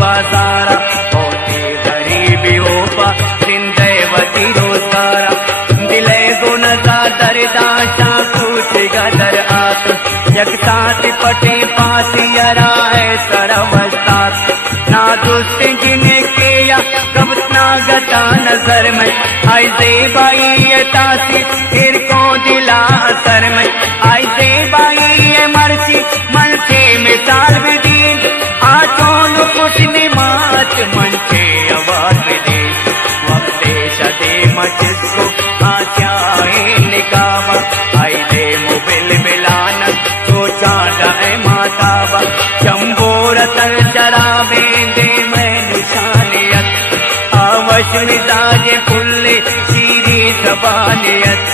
बाजारा होती गरीबी ओपा जिंदवती रोजगारा दिले गुणता दरदाशा कुछ गदर आत यकसात पटे पासियरा है सरवस्तात ना दुष्ट जिने किया कब ना गता नजर में आई जेबाई ये तासी फिर को दिला असर में आई जेबाई ये मर्ची मन के मिसाल भी दी आटोन कुछ निमात मन के आवाज भी दी वक्ते शदे मजिस्को आचाए निकावा आई दे मुबिल मिलाना तो चांदा है मातावा चंबोर तल शराबे दे मैं निशानियत आवश मिजाज फुल्ले शीरी जबानियत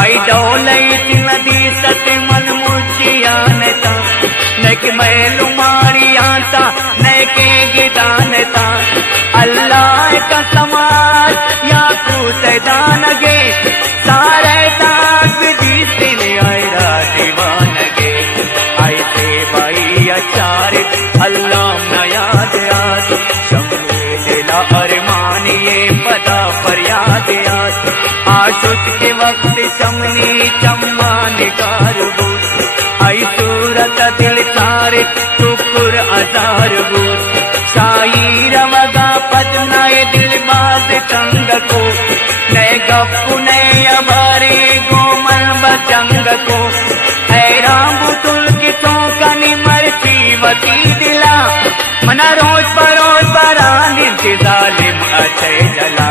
आई दौलत नदी सत मन मुझिया नेता नक मैलू मारी आता नके गिदानता अल्लाह का समाज या कूत दान गे सारे ताक जीते आयरा दीवान गे आई से भाई अचार अल्लाह न याद याद शम्मे दिला अरमानिए पता फरियाद याद आशुत के वक्त चमनी चम्मान कारबू आई सूरत दिल सारे टुकुर अजार बूत शायर वगा पदनाए दिल बाज तंग को नए गप्पू नए अबारे गोमल बजंग को हैरान बुतुल की चौकनी मरची वती दिला मना रोज बरोज बरान जालिम अचय जला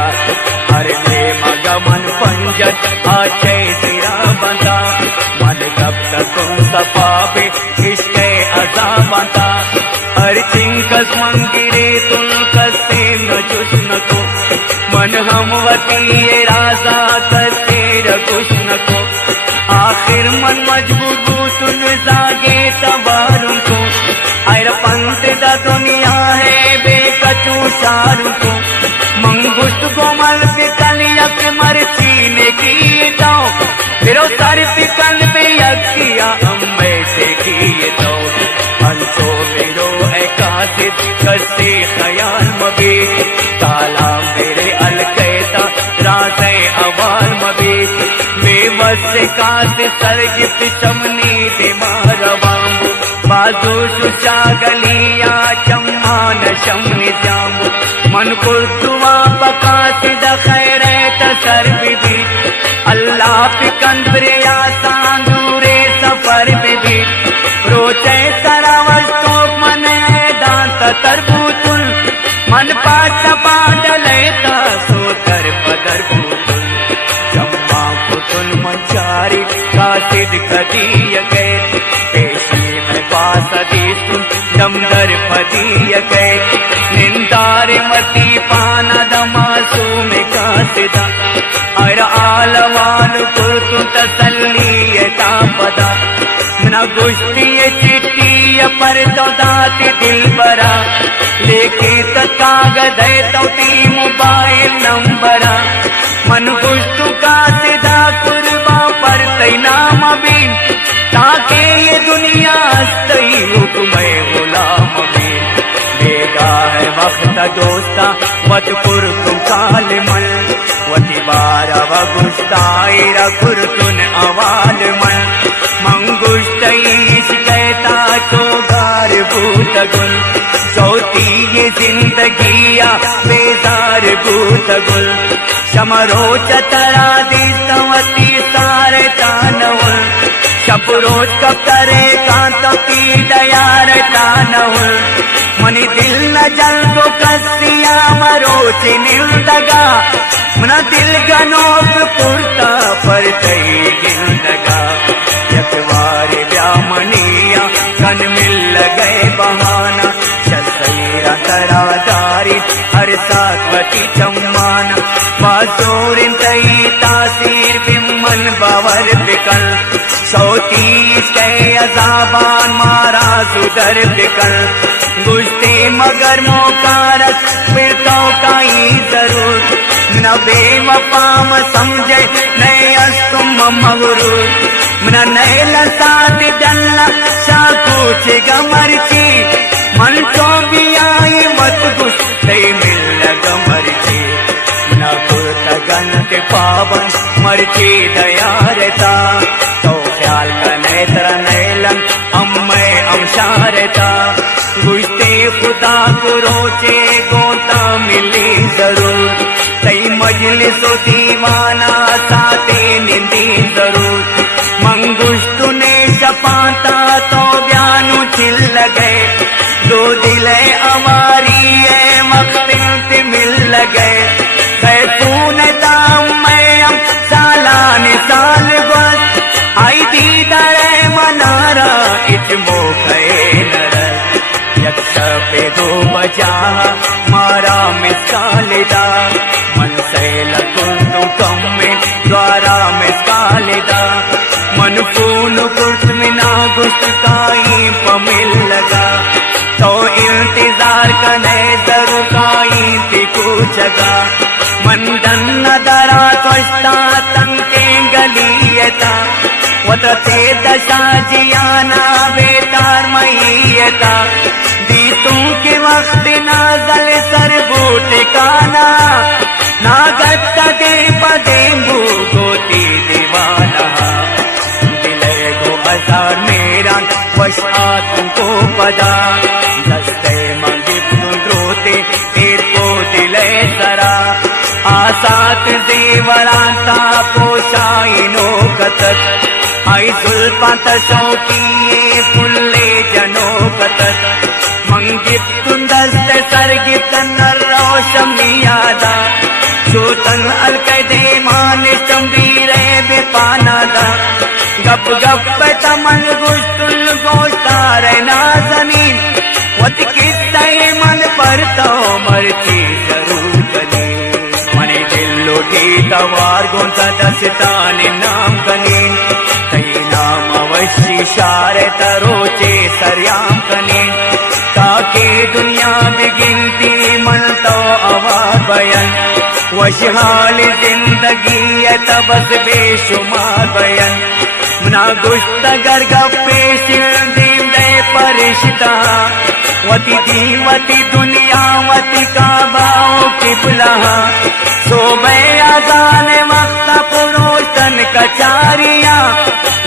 हर ले मगमन पंजत अचय तेरा बंदा मन कब तक सफाबे इश्क़े अज़ा बंदा हर चिंकस मंगिरे तुल कसे न जुस्न को मन हम वती राजा कसेर गुस्न को आखिर मन मजबूर तुन जागे तबारुं को आयर पंत दा दुनिया है बेकचू चारू को मंगुष्ट गोमल पिकल यक मरचीने की दो फिरो सर पिकल पे यकिया अम्बे से की दो अंचो मेरो एकासिद करते ख्याल मबे ताला मेरे अलकैता राज़े अवाल मबे बेबस कास सरगित चमनी दिमार वांबू बाजू सुशा गलिया चम्मान शमनी जामू मन कुर्तुआ बकासिद खैर तसर भी अल्लाह पिकंदरे आसान दूरे सफर भी रोचे सरावर तो मन दांत तरबूतुल मन पाट पाडलेता सो कर पदर बूतुल चम्मा कुतुल मंचारी कासिद कदी गए पेशी में पास सुन दमदर पदी गए निंदार मती पाना दमासू में कासिदा और आलवाल कुर्तु तसल्ली तापदा न गुश्ती चिट्ठी पर तो दात दिल बरा लेके कागज तो ती मोबाइल नंबरा मन गुश्तु का सिदा कुर्बा पर तई नाम बिन ताके ये दुनिया तई हुक्म गुलाम बिन बेगा है वक्त दोस्ता वत कुर्तु काल मन वती बारा वगुस्ताई रकुर्तुन अवाल मन मंगुश्तई शिकैता तो गार भूत गुल चौथी ये जिंदगिया बेजार भूत गुल शमरो चतरा दी सवती सारे तानवल शपरोज कब करे कांत की दयार तानवल मनी दिल न जल को कसिया मरो चिनिल दगा मना दिल गनोक पुरता पर तई गिल दगा यकवार ब्यामनिया कन मिल गए बहाना शसैरा करादारी हर सात्वती चम्माना बाजोरिन तई तासीर बिमन बावर बिकल सौतीस के अजाबान मारा सुधर बिकल गुस्ते मगर मोकारत फिर तो काई जरूर न बेवफाम समझे नए तुम मगरूर न नए लसात जल्ला शाकूच गमरची मन तो भी आई घट पावन मर्ची दयारता तो ख्याल का नेत्र नैलन अम्मे अमशारता गुस्ते खुदा को रोचे गोता मिली जरूर तई मजलिस दीवाना साथे निंदी जरूर मंगुष्टु ने शपाता तो ब्यानु चिल गए दो दिले अवारी वक्त मिल गए कैसून दाम मैं सालान साल बस आई दीदार मनारा इचमो गए नर यक्ष पे दो बजा मारा मिसालिदा मन सैल कुंतु कम में द्वारा मिसालिदा मन पून कुर्त मिना गुस्त काई पमिल लगा तो इंतजार कने जरूर काई थी कुछ जगह मन दन्न दरा त्वष्टा तंके गलीयता वतते दशा जियाना बेतार मईयता दीतों के वक्त नाजल सर बूटे काना नागत दे पदे गोती दीवाना दिले गो हजार मेरा वश तुमको पदा दस्ते मंगित रोते तेर को दिले सरा आसात देवराता पोशाइनो कतत आई सुल्पत शौकी फुल्ले जनो कतत मंगित तुंदस्त सरगित नर्रोशमियादा शोतन अलकदे मान चंबीरे बेपानादा गप गप तमन गुस्तुल गोस्तार नाजनीन वत किस्से मन पर तो मर्ची जरूर कने मने दिल लोटी तवार गुण सदस्यतान नाम कनीन तई नाम अवश्य शारे तरोचे सरयाम कनीन ताके दुनिया बिगिनती मन तो आवाज बयन वशहाल जिंदगी तबस बेशुमार बयन मना गुस्त गरगा पेश दीम दे परिश्ता वती दीवती दुनिया वती काबाओ किबला सोबे आजान वक्त पुरोशन कचारिया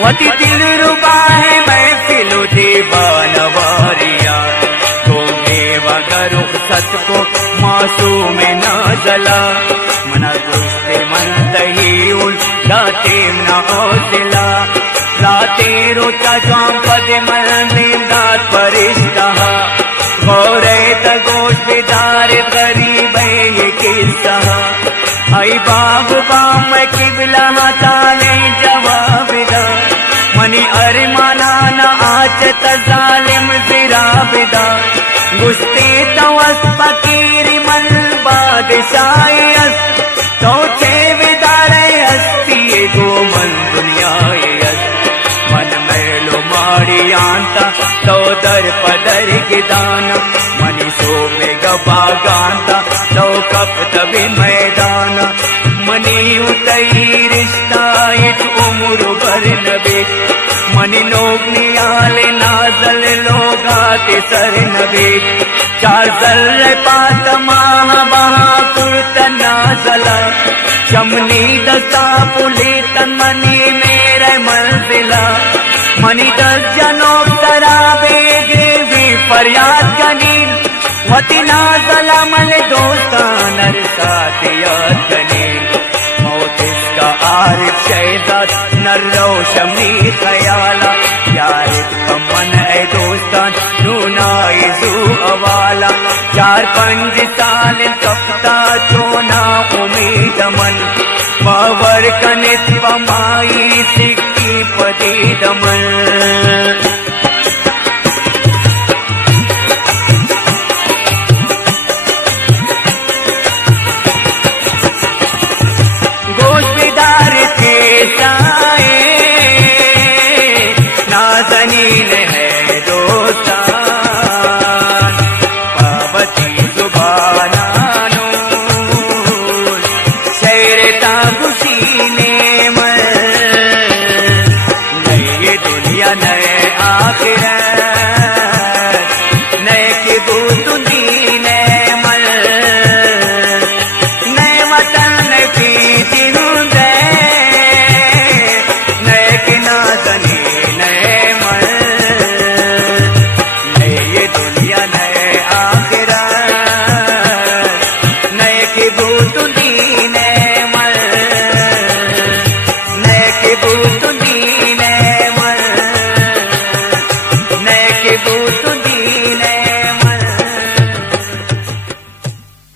वती दिल रुबा है महफिल दीवान वारिया तो बेवगर सत को मासूम न जला मना गुस्ते मन दही उल लाते न औसिला लाते रोचा जाम पद मन दात परिश्ता गौरे तगोश बिदार गरीब ये किस्सा आई बाब बाम किबला ताले जवाब दा मनी अरमाना न आचत जालिम जिराबिदा गुस्ते तवस फकीर मन बादशाह तो छे विदारे हस्ती गो मन दुनिया मन मेलो माड़ी आंता तो दर पदर गिदान मनी सो में गबा गांता तो कप तभी मैदान मनी उतई रिश्ता इच उम्र भर नबे मनी लोग नियाले नाजल लोगाते सर नबे चार जल पात माह बहा कुर्त नाजला शमनी दस्ता पुले तन मनी मेरे मंजिला मनी दस जनों तराबे देवी फरियाद कनीन वती नाजला मल दोस्तान साथ याद कनीन मौत इसका आरिफ शहजाद नर्रो शमी खयाला यारित कमन है दोस्तान नूनाई जू अवाला चार पंज साल सफ्ता चोना उम्मीद मन बावर कनित पमाई सिक्की पदी दमन